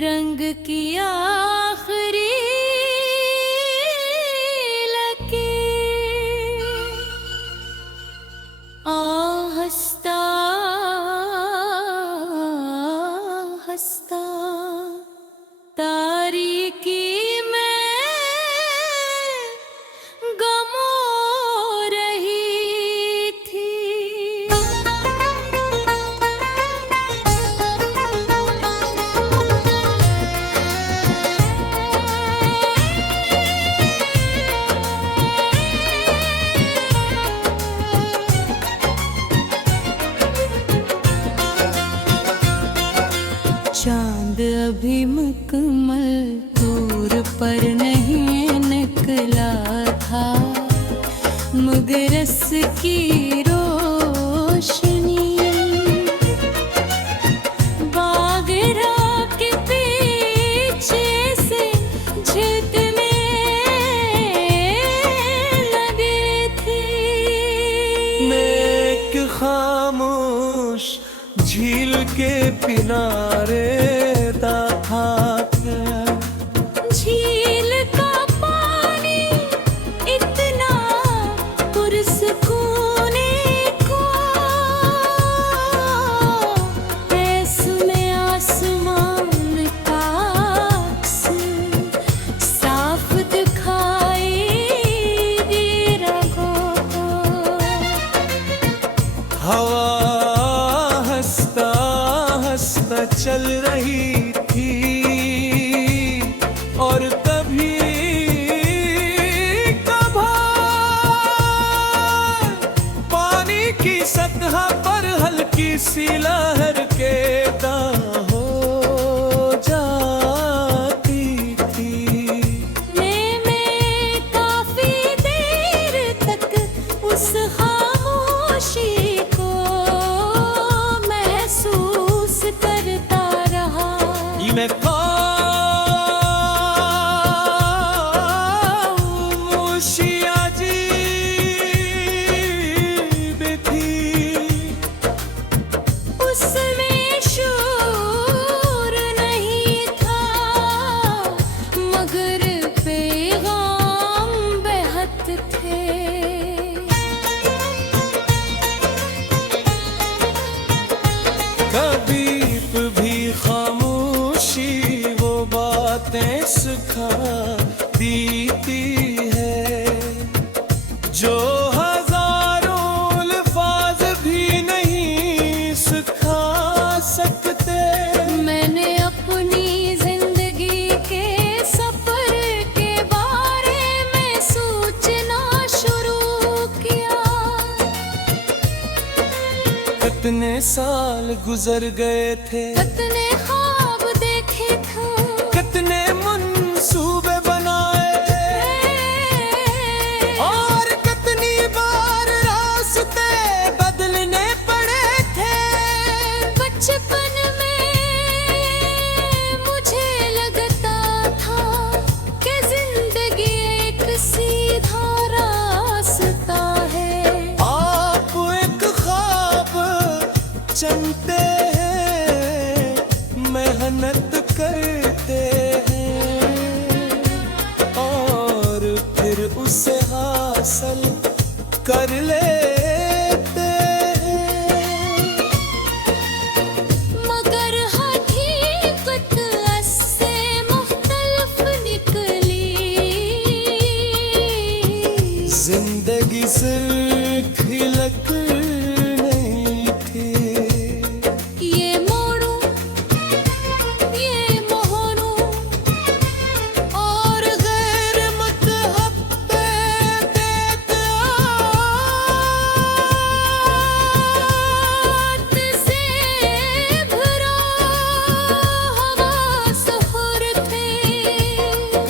रंग की आखिरी लकीर आहिस्ता आहिस्ता तारीकी में गमो रही थी। चांद अभी मुकम्मल दूर पर नहीं निकला था, मगर रस की रोशनी बागरा के पीछे से झिलकने लगी थी। मैं एक खामोश झील के किनारे था, झील का पानी इतना पुरसकूने को, ऐसमें आसमान का अक्स साफ दिखाई दे रहा को। हवा हंसता हंसता चल रही थी और कभी कभार पानी की सतह पर हल्की सी लहर के हो जाती थी। मैं काफी देर तक उस खामोशी को महसूस करता रहा। मैं खामोशियाँ अजीब थी, उसमें शोर नहीं था, मगर पैगाम बेहद थे। कभी भी खामोशी वो बातें सिखा देती है जो हजारों अल्फाज भी नहीं सिखा सकते। मैंने अपनी जिंदगी के सफर के बारे में सोचना शुरू किया। कितने साल गुजर गए थे, कितने ख्वाब देखे थे, कितने मंसूबे बनाए और कितनी बार रास्ते बदलने पड़े थे। बचपन में मुझे लगता था कि जिंदगी एक सीधा रास्ता है। आप एक ख्वाब चलते हैं, मेहनत करते हैं और फिर उसे हासिल कर लेते हैं। मगर हकीकत इससे मुख्तलिफ निकली। जिंदगी सिर्फ लक नहीं थी, ये मोड़ू ये मोहनू और गैर मतहब्बे बेताआत से भरा हवा सफर थे।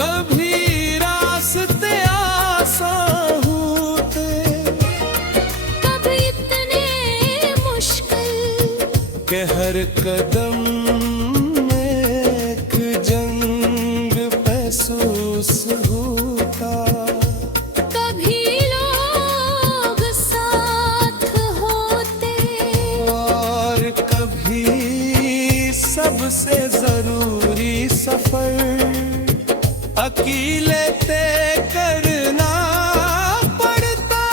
कभी रास्ते आसान होते, कभी इतने मुश्किल कि हर कदम में एक जंग महसूस होता। कभी लोग साथ होते और कभी सबसे सबसे जरूरी सफर अकेले तय करना पड़ता।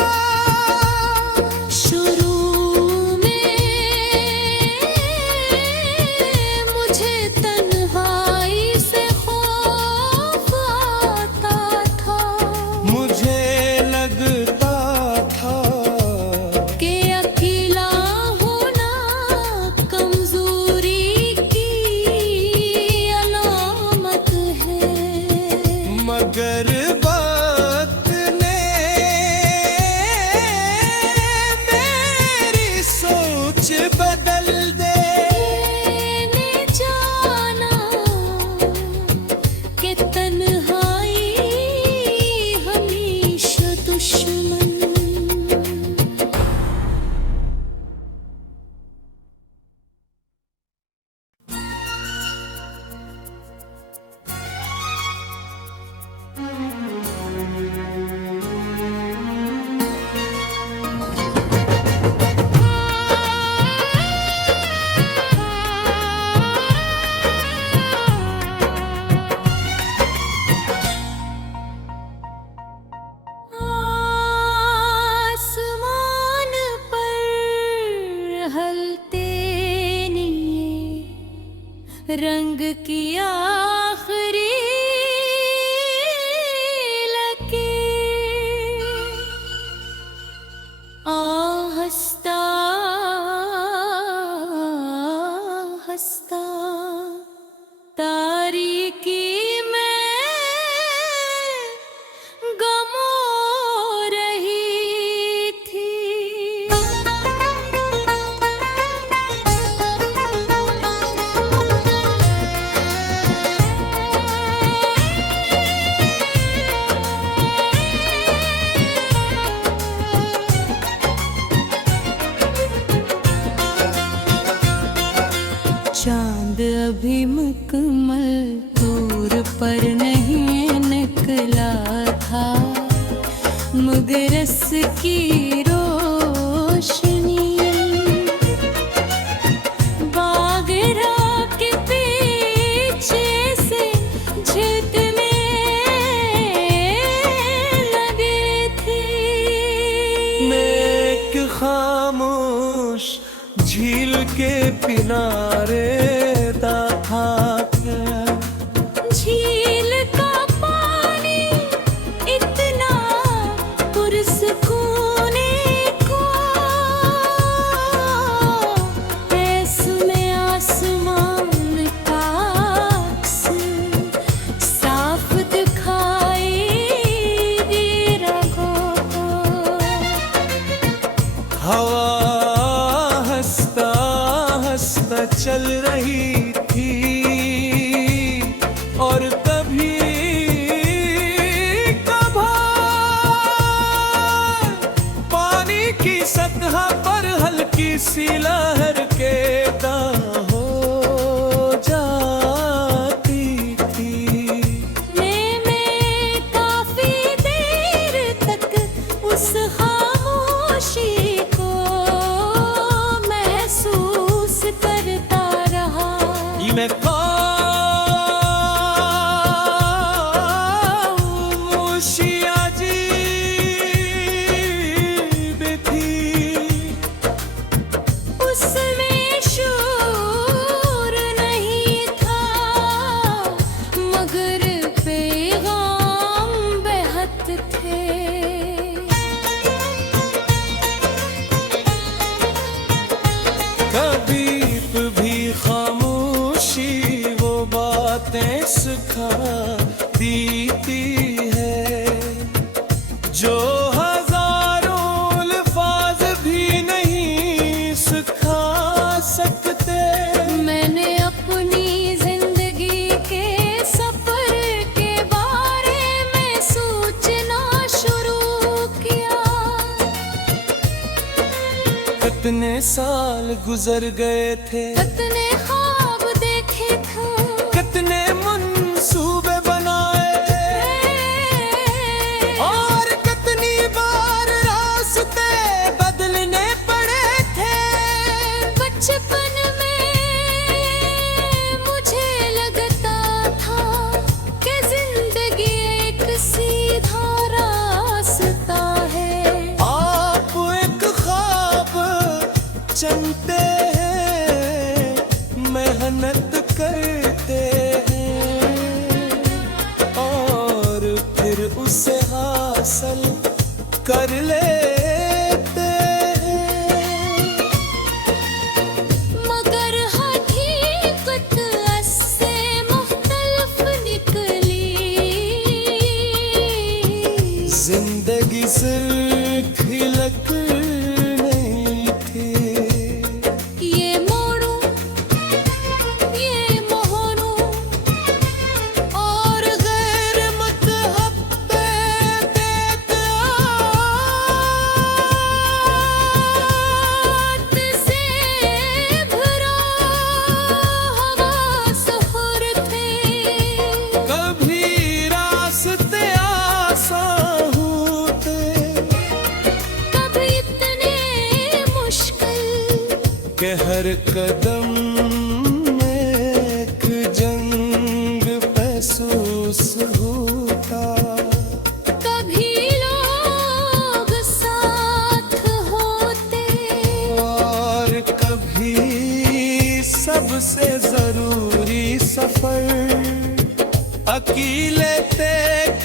शुरू में मुझे तन्हाई से खौफ आता था, मुझे लगता था कि अकेला होना कमजोरी की अलामत है। मगर वक्त ने मेरी सोच बदल दे। मैंने जाना कि तन्हाई हमेशा दुश्मन। आसमान पर हलते नीले रंग की आखिरी लकीर, आहिस्ता आहिस्ता तारीकी में गमो रही थी। चांद अभी मुकम्मल दूर पर नहीं निकला था, मगरस की रोशनी बागरा के पीछे से झिलकने लगी थी। मैं एक खामोश झील के किनारे था। झील का पानी इतना पुरसकूने को, इसमें आसमान का अक्स साफ दिखाई दे रहा था। हवा हंसता हंसता चल रही थी और तभी कभार पानी की सतह पर हल्की सी लहर के हो जाती थी। मैं काफी देर तक उस खामोशी को महसूस करता रहा। मैं खामोशी अजीब थी, उसमें शोर नहीं था, मगर पैगाम बेहद थे। कभी भी खामोशी वो बातें सिखा देती है जो हजारों अल्फाज भी नहीं सिखा सकते। मैंने अपनी जिंदगी के सफर के बारे में सोचना शुरू किया। कितने साल गुजर गए थे, कितने ख्वाब देखे थे, कितने मंसूबे बनाए और कितनी बार रास्ते बदलने पड़े थे। बचपन में मुझे चलते हैं, मेहनत करते हैं और फिर उसे हासिल कर लेते हैं। मगर हकीकत इससे मुख्तलिफ निकली। जिंदगी सिर्फ ही लकीर नहीं थी। ये मोड़ू, ये मोहरू और गैर मतहब पे बात से भरा हवा सफर थे। कभी रास्ते आसान होते, कभी इतने मुश्किल कि हर कदम में एक जंग महसूस होता। कभी लोग साथ होते, और कभी सबसे जरूरी सफर अकेले तय